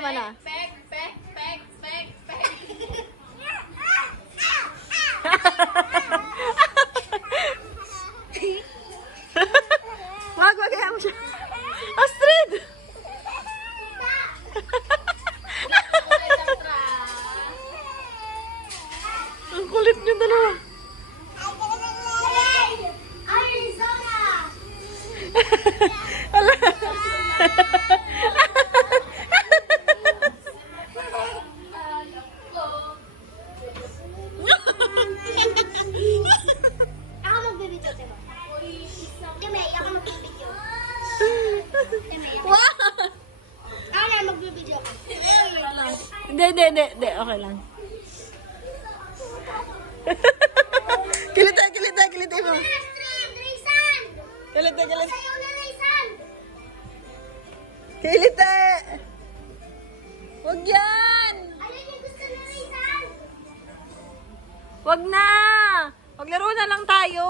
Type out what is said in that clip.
tama na. Pek, pek, pek, pek, pek. Wag, kaya mo siya. Astrid! Ang kulit niyo dalawa. Arizona! Ala. Ako magbibidyo, Timo. Timo, ako magbibidyo. Wow! Ako na magbibidyo ko. Hindi. Okay lang. Kilitay mo. Astrid, Rizan! Kilitay. Sayaw na, Rizan! Kilitay! Wag yan! Alin yung gusto ni Rizan? Wag na! Maglaro na lang tayo.